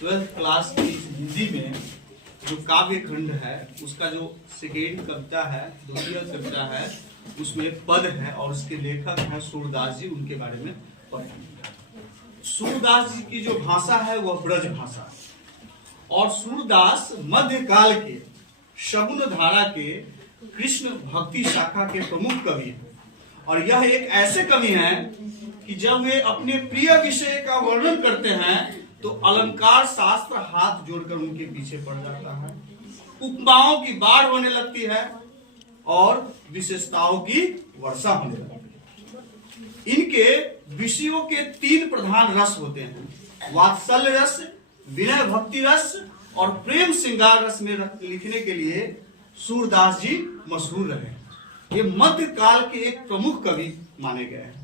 Twelfth class की हिंदी में जो काव्य खंड है उसका जो सेकेंड कविता है, द्वितीय कविता है, उसमें पद है और उसके लेखक हैं सूरदास जी। उनके बारे में पढ़ेंगे। सूरदास जी की जो भाषा है वह ब्रज भाषा और सूरदास मध्यकाल के शगुन धारा के कृष्ण भक्ति शाखा के प्रमुख कवि हैं। और यह एक ऐसे कवि हैं कि जब वे अपने प्रिय विषय का वर्णन करते हैं तो अलंकार शास्त्र हाथ जोड़कर उनके पीछे पड़ जाता है। उपमाओं की बाढ़ होने लगती है और विशेषताओं की वर्षा होने लगती है। इनके विषयों के तीन प्रधान रस होते हैं, वात्सल्य रस, विनय भक्ति रस और प्रेम श्रृंगार रस में लिखने के लिए सूरदास जी मशहूर रहे। ये मध्यकाल के एक प्रमुख कवि माने गए हैं।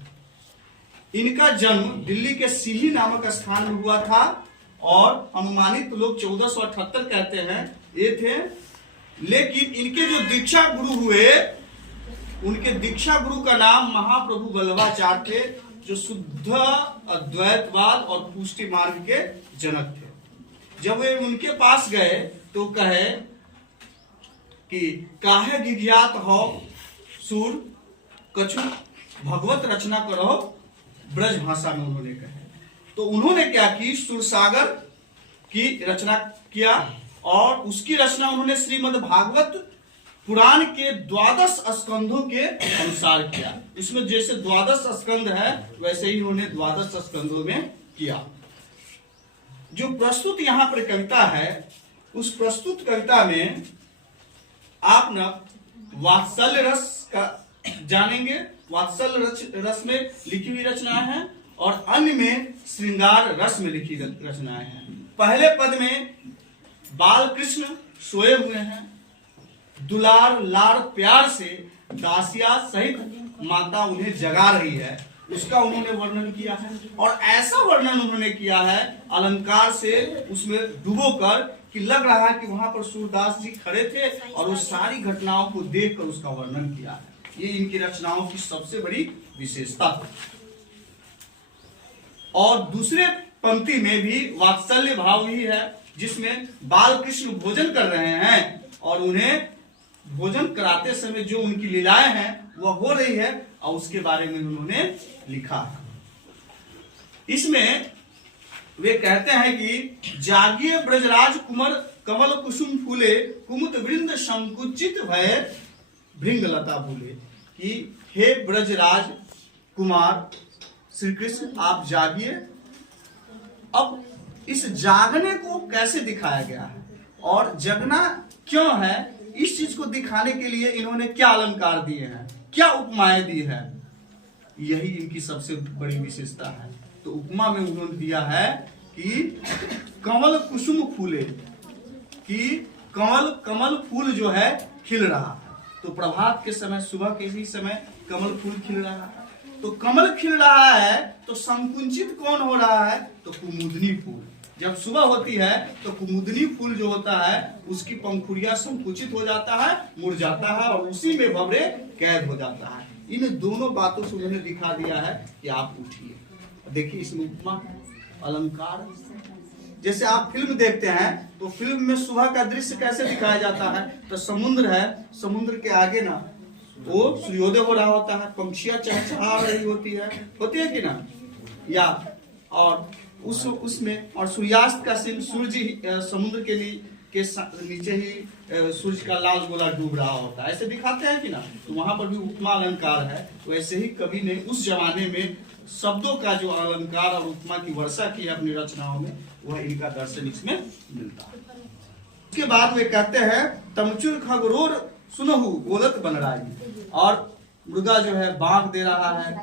इनका जन्म दिल्ली के सीही नामक स्थान में हुआ था और अनुमानित लोग 1478 कहते हैं ये थे। लेकिन इनके जो दीक्षा गुरु हुए, उनके दीक्षा गुरु का नाम महाप्रभु वल्लभाचार्य थे, जो शुद्ध अद्वैतवाद और पुष्टि मार्ग के जनक थे। जब वे उनके पास गए तो कहे कि काहे गिज्ञात हो सूर, कछु भगवत रचना करो, ब्रज भाषा में उन्होंने कहे। तो उन्होंने क्या की, सुरसागर की रचना किया और उसकी रचना उन्होंने श्रीमद् भागवत पुराण के 12 स्कंधों के अनुसार किया। इसमें जैसे 12 स्कंध है वैसे ही उन्होंने 12 स्कंधों में किया। जो प्रस्तुत यहाँ पर कविता है, उस प्रस्तुत कविता में आप न वात्सल्य रस का जानेंगे। वात्सल्य रस में लिखी हुई रचनाएं हैं और अन्य में श्रृंगार रस में लिखी रचनाएं हैं। पहले पद में बाल कृष्ण सोए हुए हैं, दुलार लाड़ प्यार से दासिया सहित माता उन्हें जगा रही है, उसका उन्होंने वर्णन किया है। और ऐसा वर्णन उन्होंने किया है अलंकार से उसमें डुबोकर कि लग रहा है कि वहां पर सूरदास जी खड़े थे और उस सारी घटनाओं को देखकर उसका वर्णन किया है। ये इनकी रचनाओं की सबसे बड़ी विशेषता है। और दूसरे पंक्ति में भी वात्सल्य भाव ही है, जिसमें बाल कृष्ण भोजन कर रहे हैं और उन्हें भोजन कराते समय जो उनकी लीलाएं हैं वह हो रही है और उसके बारे में उन्होंने लिखा है। इसमें वे कहते हैं कि जागिए ब्रजराज कुमार कमल कुसुम फूले, कुमुद वृंद संकुचित भय भृंगलता भूले, कि हे ब्रजराज कुमार श्री कृष्ण आप जागिए। अब इस जागने को कैसे दिखाया गया है और जगना क्यों है, इस चीज को दिखाने के लिए इन्होंने क्या अलंकार दिए हैं, क्या उपमाएं दी है, यही इनकी सबसे बड़ी विशेषता है। तो उपमा में उन्होंने दिया है कि कमल कुसुम फूले, कि कमल फूल जो है खिल रहा है। तो प्रभात के समय, सुबह के ही समय कमल फूल खिल रहा है। तो कमल खिल रहा है तो संकुचित कौन हो रहा है, तो कुमुदनी फूल। जब सुबह होती है तो कुमुदनी फूल जो होता है उसकी पंखुड़ियां संकुचित हो जाता है, मुरझाता है और उसी में भंवरे कैद हो जाता है। इन दोनों बातों से उन्होंने दिखा दिया है कि आप उठिए। देखिए इसमें उपमा अलंकार, जैसे आप फिल्म देखते हैं तो फिल्म में सुबह का दृश्य कैसे दिखाया जाता है, तो समुद्र है, समुद्र के आगे ना वो सूर्योदय हो रहा होता है, पंछियां चहचहा रही होती है कि ना, या और उसमें और सूर्यास्त का सीन, सूर्य समुद्र के नीचे ही सूर्य का लाल गोला डूब रहा होता है, ऐसे दिखाते हैं कि ना। तो वहां पर भी उपमा अलंकार है। वैसे ही कवि ने उस जमाने में शब्दों का जो अलंकार और उपमा की वर्षा की है अपनी रचनाओं में, वह इनका दर्शन इसमें मिलता है। उसके बाद वे कहते हैं तमचुर खगरोर सुनहु बोलत बनराई, और मृगा जो है बांक दे रहा है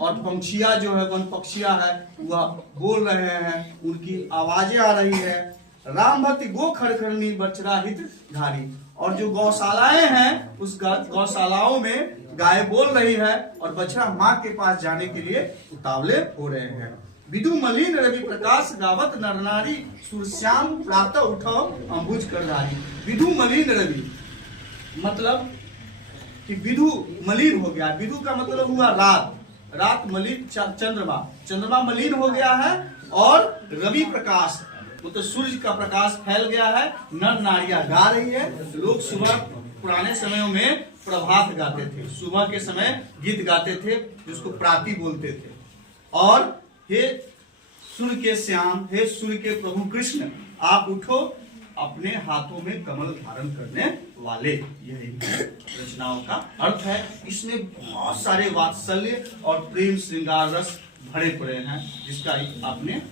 और पंछिया जो है वन पक्षिया है वह बोल रहे हैं, उनकी आवाजें आ रही है। राम भक्ति गो खड़खड़नी बछड़ा हित धारी, और जो गौशालाएं हैं उस गौशालाओं में गाय बोल रही है और बछड़ा माँ के पास जाने के लिए उतावले हो रहे हैं। विदु मलिन रवि प्रकाश गावत नर नारी, सुरश्याम प्रातः उठो अंबुज करधारी। विदु मलिन रवि मतलब कि विदु मलिन हो गया। विदु का मतलब हुआ रात, रात मलिन, चंद्रमा मलिन हो गया है और रवि प्रकाश वो तो सूर्य का प्रकाश फैल गया है, नर नारियां गा रही है। लोग सुबह पुराने समयों में प्रभात गाते थे, सुबह के समय गीत गाते थे जिसको प्राति बोलते थे। और हे सूर्य के श्याम, हे सूर्य के प्रभु कृष्ण, आप उठो, अपने हाथों में कमल धारण करने वाले। यही रचनाओं का अर्थ है। इसमें बहुत सारे वात्सल्य और प्रेम श्रृंगार रस भरे पड़े हैं, जिसका आपने